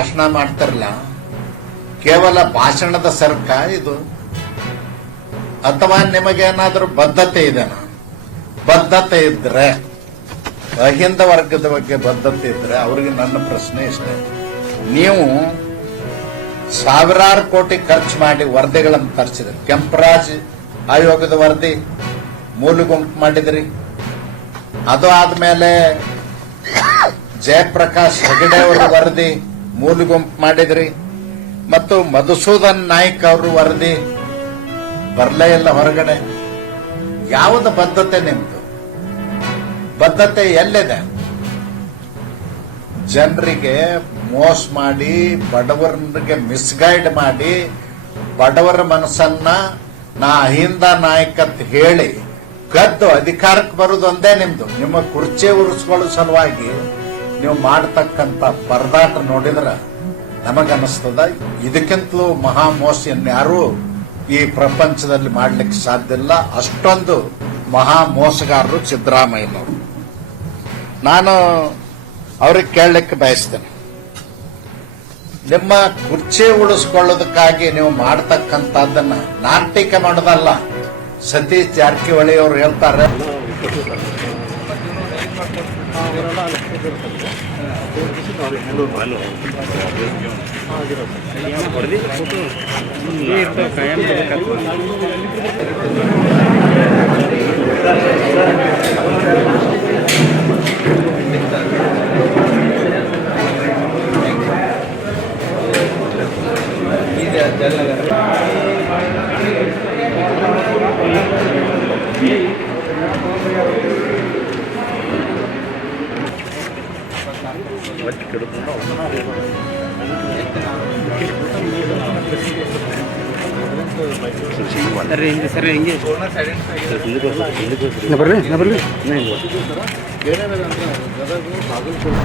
ಭಾಷಣ ಮಾಡ್ತಾರಲ್ಲ, ಕೇವಲ ಭಾಷಣದ ಸರ್ಕ ಇದು, ಅಥವಾ ನಿಮಗೇನಾದ್ರೂ ಬದ್ಧತೆ ಇದೆನಾ? ಬದ್ಧತೆ ಇದ್ರೆ, ಅಹಿಂದ ವರ್ಗದ ಬಗ್ಗೆ ಬದ್ಧತೆ ಇದ್ರೆ ಅವ್ರಿಗೆ ನನ್ನ ಪ್ರಶ್ನೆ ಇಷ್ಟೇ. ನೀವು ಸಾವಿರಾರು ಕೋಟಿ ಖರ್ಚು ಮಾಡಿ ವರದಿಗಳನ್ನು ತರಿಸಿದ್ರಿ. ಕೆಂಪರಾಜ್ ಆಯೋಗದ ವರದಿ ಮೂಲ ಗುಂಪು ಮಾಡಿದ್ರಿ. ಅದು ಆದ್ಮೇಲೆ ಜಯಪ್ರಕಾಶ್ ಹೆಗಡೆ ಅವರ ವರದಿ ಮೂಲ ಗುಂಪು ಮಾಡಿದ್ರಿ. ಮತ್ತು ಮಧುಸೂದನ್ ನಾಯ್ಕ್ ಅವ್ರ ವರದಿ ಬರಲೇ ಇಲ್ಲ ಹೊರಗಡೆ. ಯಾವುದು ಬದ್ಧತೆ ನಿಮ್ದು? ಬದ್ಧತೆ ಎಲ್ಲಿದೆ? ಜನರಿಗೆ ಮೋಸ ಮಾಡಿ, ಬಡವರಿಗೆ ಮಿಸ್ಗೈಡ್ ಮಾಡಿ, ಬಡವರ ಮನಸ್ಸನ್ನ ನಾ ಅಹಿಂದ ನಾಯಕತ್ ಹೇಳಿ ಗದ್ದು ಅಧಿಕಾರಕ್ಕೆ ಬರುವುದು ಒಂದೇ ನಿಮ್ದು. ನಿಮ್ಮ ಕುರ್ಚಿ ಉರಿಸ್ಕೊಳ್ಳೋ ಸಲುವಾಗಿ ನೀವು ಮಾಡತಕ್ಕಂತ ಪರದಾಟ ನೋಡಿದ್ರ ನಮಗನ್ನಿಸ್ತದ ಇದಕ್ಕಿಂತಲೂ ಮಹಾ ಮೋಸ ಇನ್ಯಾರೂ ಈ ಪ್ರಪಂಚದಲ್ಲಿ ಮಾಡ್ಲಿಕ್ಕೆ ಸಾಧ್ಯ ಇಲ್ಲ. ಅಷ್ಟೊಂದು ಮಹಾ ಮೋಸಗಾರರು ಸಿದ್ದರಾಮಯ್ಯನವರು. ನಾನು ಅವ್ರಿಗೆ ಕೇಳಲಿಕ್ಕೆ ಬಯಸ್ತೇನೆ, ನಿಮ್ಮ ಕುರ್ಚಿ ಉಳಿಸ್ಕೊಳ್ಳೋದಕ್ಕಾಗಿ ನೀವು ಮಾಡತಕ್ಕಂಥದ್ದನ್ನ ನಾನ್ ಟೀಕೆ ಮಾಡೋದಲ್ಲ. ಸತೀಶ್ ಜಾರಕಿಹೊಳಿ ಅವರು ಹೇಳ್ತಾರೆ, ಸರ್ ಹಿಂಗೆ ಬರ್ರಿ